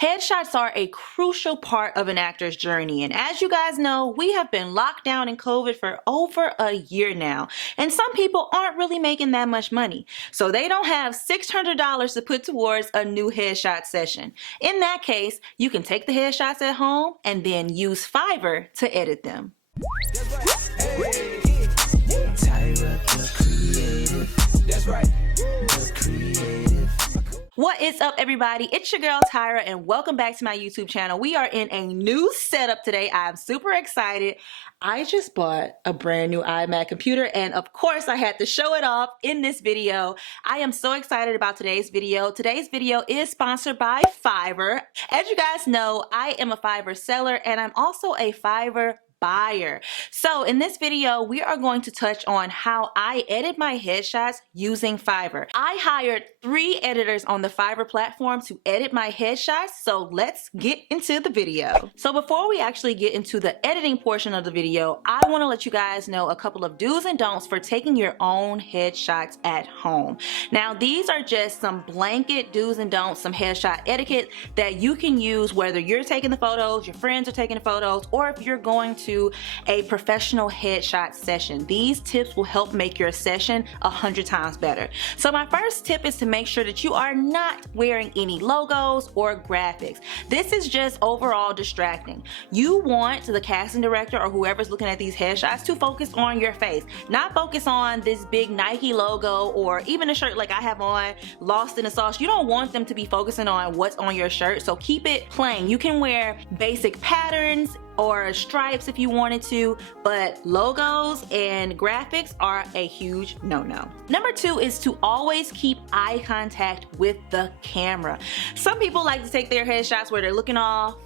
Headshots are a crucial part of an actor's journey, and as you guys know, we have been locked down in COVID for over a year now, and some people aren't really making that much money, so they don't have $600 to put towards a new headshot session. In that case, you can take the headshots at home and then use Fiverr to edit them. Tyra, the creative. That's right. The creative. What is up, everybody? It's your girl Tyra, and welcome back to my YouTube channel. We are in a new setup today. I'm super excited. I just bought a brand new iMac computer, and of course I had to show it off in this video. I am so excited about today's video. Today's video is sponsored by Fiverr. As you guys know, I am a Fiverr seller, and I'm also a Fiverr buyer. So in this video, we are going to touch on how I edit my headshots using Fiverr. I hired 3 editors on the Fiverr platform to edit my headshots, so let's get into the video. So before we actually get into the editing portion of the video, I want to let you guys know a couple of do's and don'ts for taking your own headshots at home. Now, these are just some blanket do's and don'ts, some headshot etiquette that you can use whether you're taking the photos, your friends are taking the photos, or if you're going to a professional headshot session. These tips will help make your session 100 times better. So my first tip is to make sure that you are not wearing any logos or graphics. This is just overall distracting. You want the casting director or whoever's looking at these headshots to focus on your face, not focus on this big Nike logo or even a shirt like I have on, Lost in the Sauce. You don't want them to be focusing on what's on your shirt, so keep it plain. You can wear basic patterns or stripes if you wanted to, but logos and graphics are a huge no-no. Number 2 is to always keep eye contact with the camera. Some people like to take their headshots where they're looking off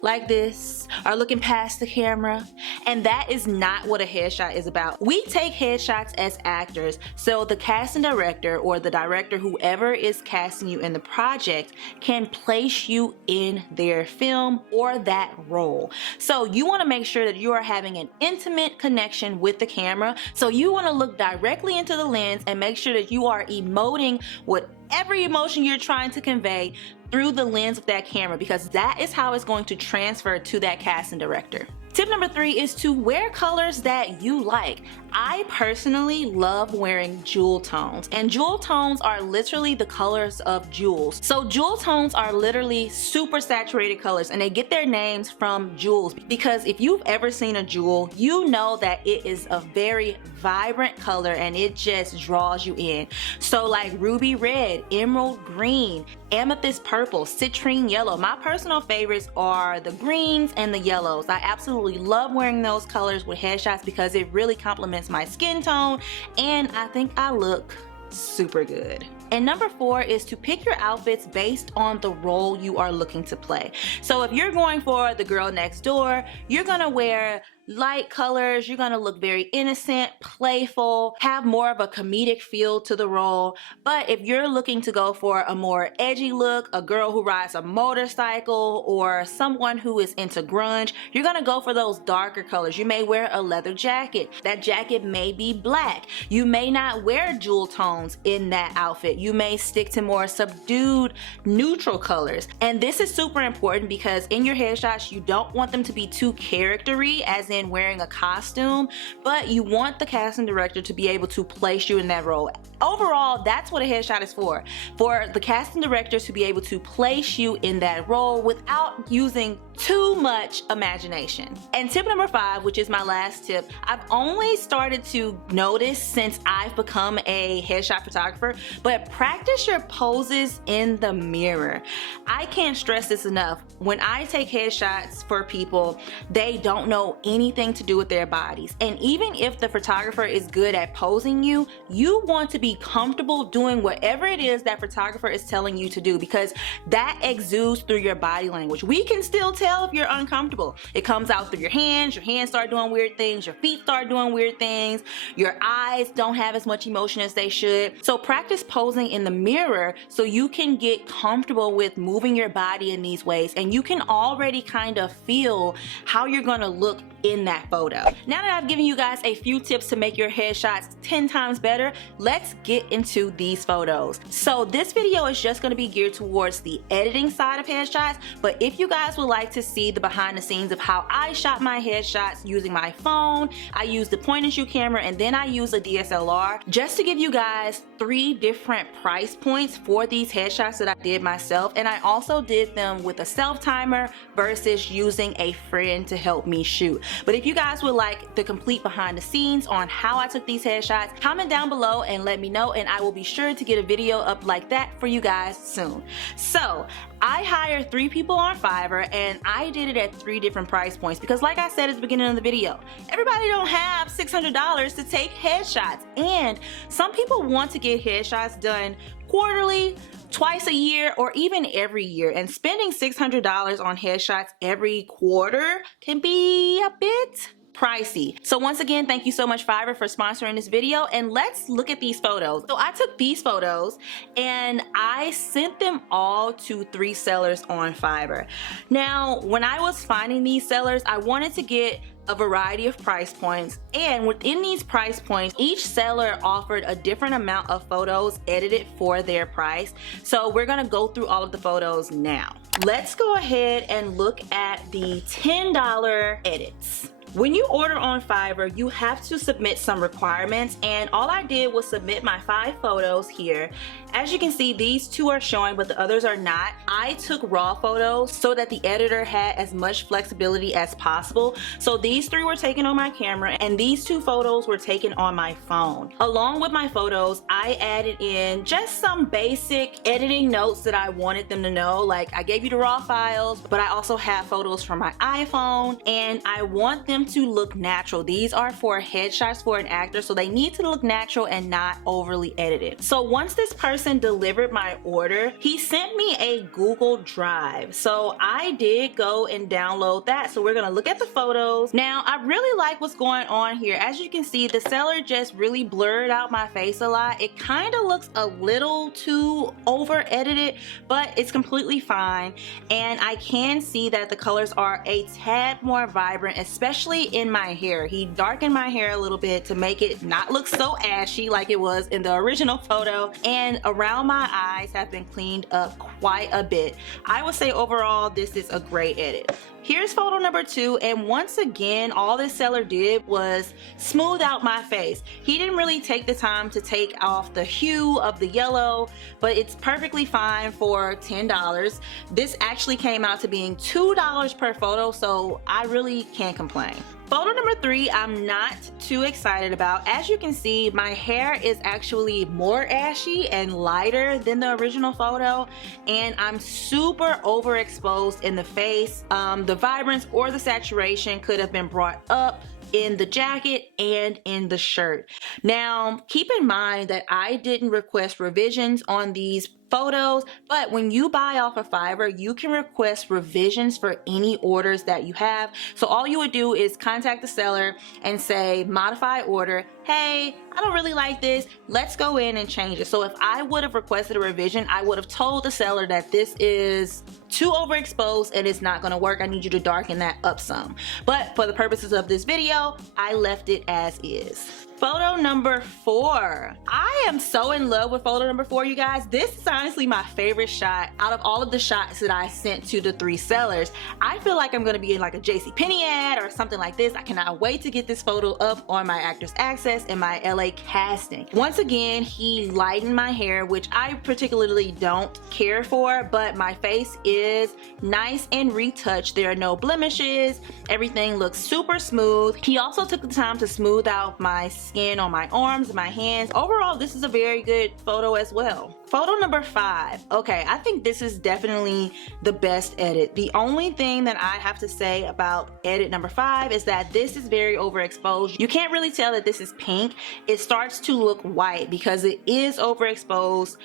like this or looking past the camera, and that is not what a headshot is about. We take headshots as actors, so the casting director or the director, whoever is casting you in the project, can place you in their film or that role. So you want to make sure that you are having an intimate connection with the camera, so you want to look directly into the lens and make sure that you are emoting whatever emotion you're trying to convey through the lens of that camera, because that is how it's going to transfer to that casting director. Tip number 3 is to wear colors that you like. I personally love wearing jewel tones, and jewel tones are literally the colors of jewels. So jewel tones are literally super saturated colors, and they get their names from jewels, because if you've ever seen a jewel, you know that it is a very vibrant color and it just draws you in. So like ruby red, emerald green, amethyst purple, citrine yellow. My personal favorites are the greens and the yellows. I absolutely love wearing those colors with headshots because it really complements my skin tone, and I think I look super good. And number 4 is to pick your outfits based on the role you are looking to play. So if you're going for the girl next door, you're gonna wear light colors, you're gonna look very innocent, playful, have more of a comedic feel to the role. But if you're looking to go for a more edgy look, a girl who rides a motorcycle or someone who is into grunge, you're gonna go for those darker colors. You may wear a leather jacket. That jacket may be black. You may not wear jewel tones in that outfit. You may stick to more subdued neutral colors. And this is super important because in your headshots, you don't want them to be too charactery, as in wearing a costume, but you want the casting director to be able to place you in that role. Overall, that's what a headshot is for the casting director to be able to place you in that role without using too much imagination. And tip number 5, which is my last tip, I've only started to notice since I've become a headshot photographer, but practice your poses in the mirror. I can't stress this enough. When I take headshots for people, they don't know anything to do with their bodies. And even if the photographer is good at posing you, you want to be comfortable doing whatever it is that photographer is telling you to do, because that exudes through your body language. We can still tell if you're uncomfortable. It comes out through your hands start doing weird things, your feet start doing weird things, your eyes don't have as much emotion as they should. So practice posing in the mirror so you can get comfortable with moving your body in these ways, and you can already kind of feel how you're gonna look in that photo. Now that I've given you guys a few tips to make your headshots 10 times better, let's let's get into these photos. So this video is just going to be geared towards the editing side of headshots, but if you guys would like to see the behind the scenes of how I shot my headshots using my phone, I use the point and shoot camera, and then I use a DSLR, just to give you guys 3 different price points for these headshots that I did myself. And I also did them with a self timer versus using a friend to help me shoot. But if you guys would like the complete behind the scenes on how I took these headshots, comment down below and let me know, and I will be sure to get a video up like that for you guys soon. So I hired 3 people on Fiverr, and I did it at 3 different price points because, like I said at the beginning of the video, everybody don't have $600 to take headshots, and some people want to get headshots done quarterly, twice a year, or even every year, and spending $600 on headshots every quarter can be a bit pricey. So once again, thank you so much, Fiverr, for sponsoring this video, and let's look at these photos. So I took these photos and I sent them all to 3 sellers on Fiverr. Now, when I was finding these sellers, I wanted to get a variety of price points, and within these price points, each seller offered a different amount of photos edited for their price. So we're gonna go through all of the photos now. Let's go ahead and look at the $10 edits. When you order on Fiverr, you have to submit some requirements, and all I did was submit my 5 photos here. As you can see, these 2 are showing, but the others are not. I took raw photos so that the editor had as much flexibility as possible. So these 3 were taken on my camera, and these 2 photos were taken on my phone. Along with my photos, I added in just some basic editing notes that I wanted them to know. Like, I gave you the raw files, but I also have photos from my iPhone, and I want them to look natural. These are for headshots for an actor, so they need to look natural and not overly edited. So once this person delivered my order, he sent me a Google Drive. So I did go and download that. So we're gonna look at the photos. Now, I really like what's going on here. As you can see, the seller just really blurred out my face a lot. It kind of looks a little too over edited, but it's completely fine. And I can see that the colors are a tad more vibrant, especially in my hair. He darkened my hair a little bit to make it not look so ashy like it was in the original photo, and around my eyes have been cleaned up quite a bit. I would say overall this is a great edit. Here's photo number 2, and once again, all this seller did was smooth out my face. He didn't really take the time to take off the hue of the yellow, but it's perfectly fine for $10. This actually came out to being $2 per photo, so I really can't complain. Photo number 3, I'm not too excited about. As you can see, my hair is actually more ashy and lighter than the original photo, and I'm super overexposed in the face. The vibrance or the saturation could have been brought up in the jacket and in the shirt. Now, keep in mind that I didn't request revisions on these photos, but when you buy off of Fiverr, you can request revisions for any orders that you have. So all you would do is contact the seller and say, modify order. Hey, I don't really like this. Let's go in and change it. So if I would have requested a revision, I would have told the seller that this is too overexposed and it's not gonna work. I need you to darken that up some. But for the purposes of this video, I left it as is. Photo number 4. I am so in love with photo number 4, you guys. This is honestly my favorite shot out of all of the shots that I sent to the 3 sellers. I feel like I'm gonna be in like a JCPenney ad or something like this. I cannot wait to get this photo up on my Actors Access and my LA casting. Once again, he lightened my hair, which I particularly don't care for, but my face is nice and retouched. There are no blemishes. Everything looks super smooth. He also took the time to smooth out my skin on my arms and my hands. Overall, this is a very good photo as well. Photo number 5. Okay, I think this is definitely the best edit. The only thing that I have to say about edit number 5 is that this is very overexposed. You can't really tell that this is pink. It starts to look white because it is overexposed.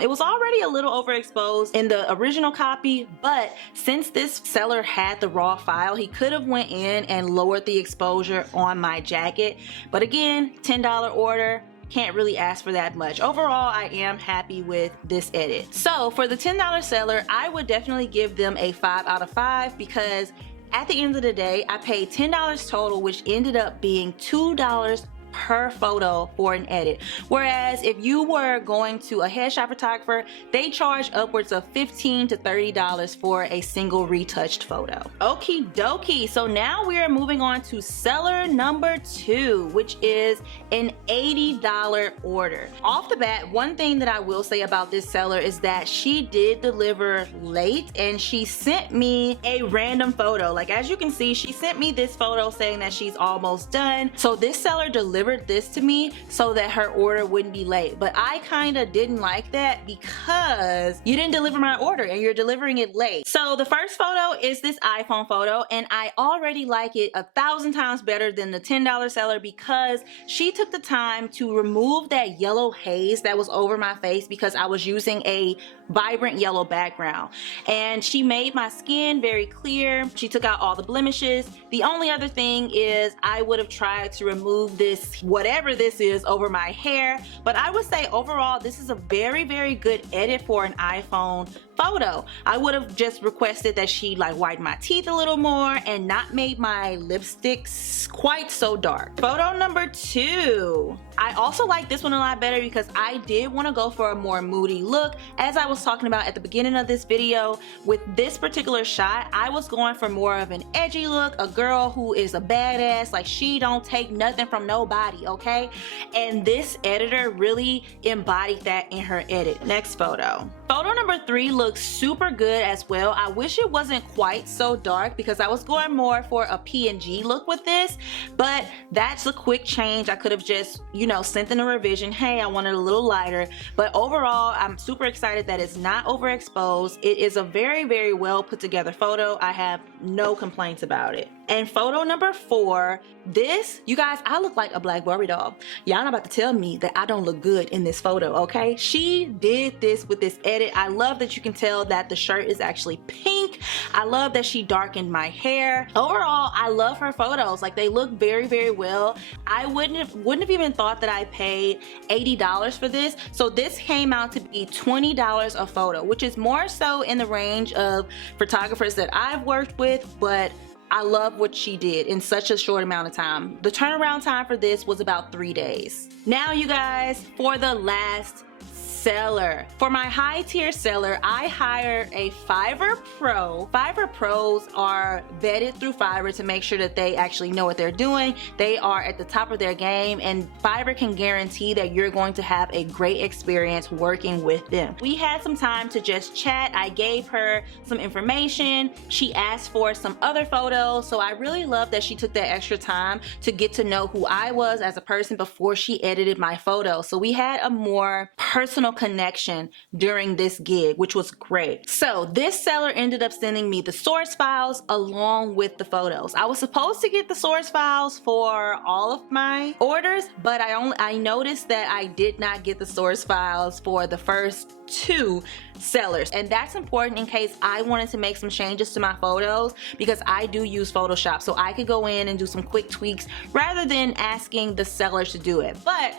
It was already a little overexposed in the original copy, but since this seller had the raw file, he could have went in and lowered the exposure on my jacket. But again, $10 order. Can't really ask for that much. Overall, I am happy with this edit. So for the $10 seller, I would definitely give them a 5 out of 5 because at the end of the day, I paid $10 total, which ended up being $2 per photo for an edit. Whereas if you were going to a headshot photographer, they charge upwards of $15 to $30 for a single retouched photo. Okie dokie, so now we are moving on to seller number 2, which is an $80 order. Off the bat, one thing that I will say about this seller is that she did deliver late and she sent me a random photo. Like, as you can see, she sent me this photo saying that she's almost done. So this seller delivered this to me so that her order wouldn't be late. But I kind of didn't like that because you didn't deliver my order and you're delivering it late. So the first photo is this iPhone photo, and I already like it 1,000 times better than the $10 seller because she took the time to remove that yellow haze that was over my face because I was using a vibrant yellow background, and she made my skin very clear. She took out all the blemishes. The only other thing is I would have tried to remove this, whatever this is, over my hair, but I would say overall this is a very, very good edit for an iPhone photo. I would have just requested that she like whiten my teeth a little more and not made my lipsticks quite so dark. Photo number 2. I also like this one a lot better because I did want to go for a more moody look. As I was talking about at the beginning of this video, with this particular shot, I was going for more of an edgy look, a girl who is a badass, like she don't take nothing from nobody, okay? And this editor really embodied that in her edit. Next photo. Photo number 3 looks super good as well. I wish it wasn't quite so dark because I was going more for a PNG look with this, but that's a quick change. I could have just, you know, sent in a revision. Hey, I want it a little lighter. But overall, I'm super excited that it's not overexposed. It is a very, very well put together photo. I have no complaints about it. And photo number 4, this, you guys, I look like a black Barbie doll. Y'all not about to tell me that I don't look good in this photo, okay? She did this with this edit. I love that you can tell that the shirt is actually pink. I love that she darkened my hair. Overall, I love her photos. Like, they look very, very well. I wouldn't have even thought that I paid $80 for this. So this came out to be $20 a photo, which is more so in the range of photographers that I've worked with, but I love what she did in such a short amount of time. The turnaround time for this was about 3 days. Now, you guys, for the last seller. For my high tier seller, I hired a Fiverr Pro. Fiverr Pros are vetted through Fiverr to make sure that they actually know what they're doing. They are at the top of their game, and Fiverr can guarantee that you're going to have a great experience working with them. We had some time to just chat. I gave her some information. She asked for some other photos, so I really love that she took that extra time to get to know who I was as a person before she edited my photo. So we had a more personal connection during this gig, which was great. So this seller ended up sending me the source files along with the photos. I was supposed to get the source files for all of my orders, but I noticed that I did not get the source files for the first 2 sellers, and that's important in case I wanted to make some changes to my photos, because I do use Photoshop, so I could go in and do some quick tweaks rather than asking the sellers to do it. But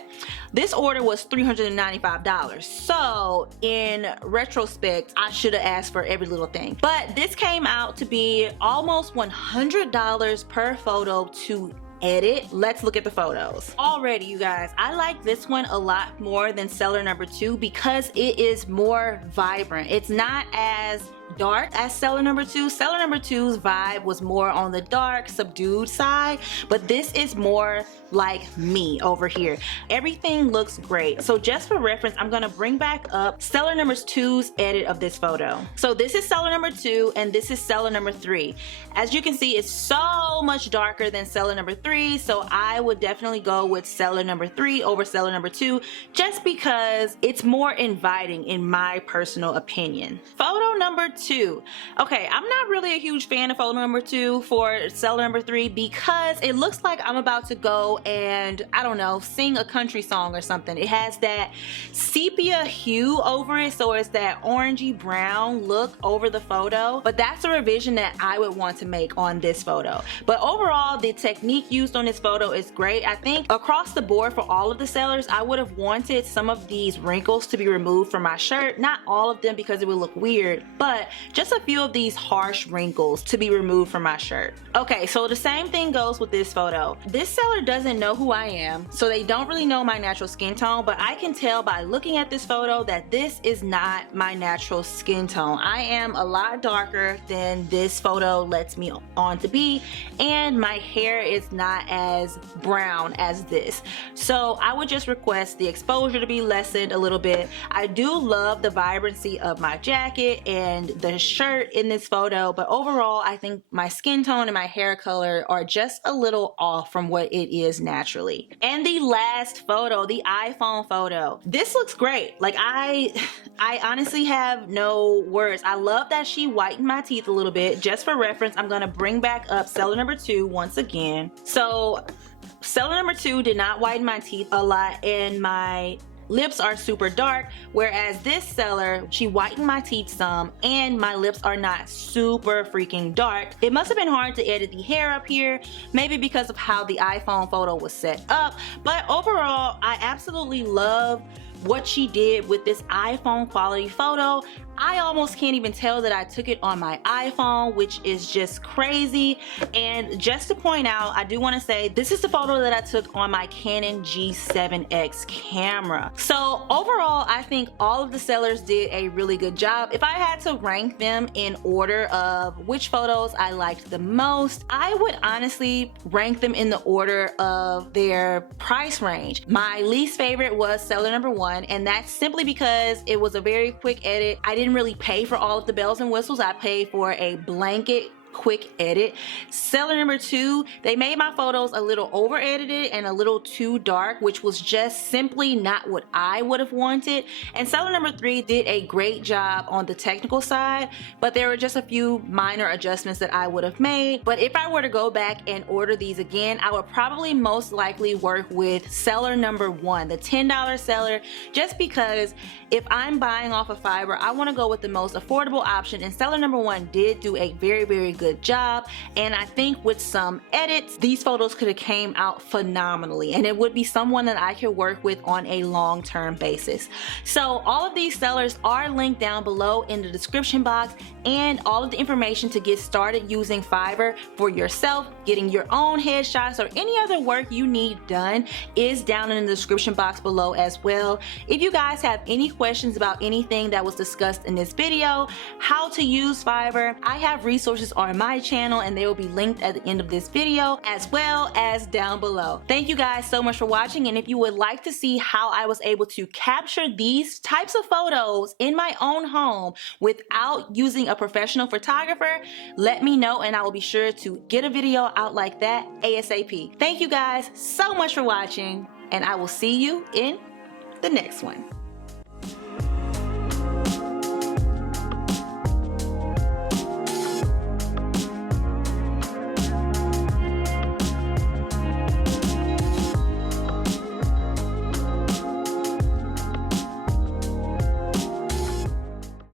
this order was $395, so in retrospect I should have asked for every little thing, but this came out to be almost $100 per photo to edit. Let's look at the photos. Already, you guys, I like this one a lot more than seller number 2 because it is more vibrant. It's not as dark as seller number 2. Seller number 2's vibe was more on the dark, subdued side, but this is more like me over here. Everything looks great. So just for reference, I'm gonna bring back up seller number 2's edit of this photo. So this is seller number 2 and this is seller number 3. As you can see, it's so much darker than seller number 3, so I would definitely go with seller number 3 over seller number 2 just because it's more inviting in my personal opinion. Photo number 2. Okay, I'm not really a huge fan of photo number 2 for seller number 3 because it looks like I'm about to go and, I don't know, sing a country song or something. It has that sepia hue over it, so it's that orangey brown look over the photo, but that's a revision that I would want to make on this photo. But overall, the technique used on this photo is great. I think across the board for all of the sellers, I would have wanted some of these wrinkles to be removed from my shirt. Not all of them because it would look weird, but but just a few of these harsh wrinkles to be removed from my shirt. Okay, so the same thing goes with this photo. This seller doesn't know who I am, so they don't really know my natural skin tone, but I can tell by looking at this photo that this is not my natural skin tone. I am a lot darker than this photo lets me on to be, and my hair is not as brown as this. So I would just request the exposure to be lessened a little bit. I do love the vibrancy of my jacket and the shirt in this photo, but overall I think my skin tone and my hair color are just a little off from what it is naturally. And the last photo, the iPhone photo, this looks great. Like I honestly have no words. I love that she whitened my teeth a little bit. Just for reference, I'm gonna bring back up seller number 2 once again. So seller number 2 did not whiten my teeth a lot, and my lips are super dark, whereas this seller, she whitened my teeth some and my lips are not super freaking dark. It must have been hard to edit the hair up here, maybe because of how the iPhone photo was set up, but overall I absolutely love what she did with this iPhone quality photo. I almost can't even tell that I took it on my iPhone, which is just crazy. And just to point out, I do want to say this is the photo that I took on my Canon G7X camera. So overall, I think all of the sellers did a really good job. If I had to rank them in order of which photos I liked the most, I would honestly rank them in the order of their price range. My least favorite was seller number 1, and that's simply because it was a very quick edit. I didn't really pay for all of the bells and whistles. I paid for a blanket quick edit. Seller number 2, they made my photos a little over edited and a little too dark, which was just simply not what I would have wanted. And seller number 3 did a great job on the technical side, but there were just a few minor adjustments that I would have made. But if I were to go back and order these again, I would probably most likely work with seller number 1, the $10 seller, just because if I'm buying off of Fiverr, I want to go with the most affordable option, and seller number 1 did do a very, very good job. And I think with some edits, these photos could have came out phenomenally, and it would be someone that I could work with on a long-term basis. So all of these sellers are linked down below in the description box, and all of the information to get started using Fiverr for yourself, getting your own headshots, or any other work you need done is down in the description box below as well. If you guys have any questions about anything that was discussed in this video, how to use Fiverr, I have resources on my channel and they will be linked at the end of this video as well as down below. Thank you guys so much for watching, and if you would like to see how I was able to capture these types of photos in my own home without using a professional photographer, let me know and I will be sure to get a video out like that ASAP. Thank you guys so much for watching, and I will see you in the next one.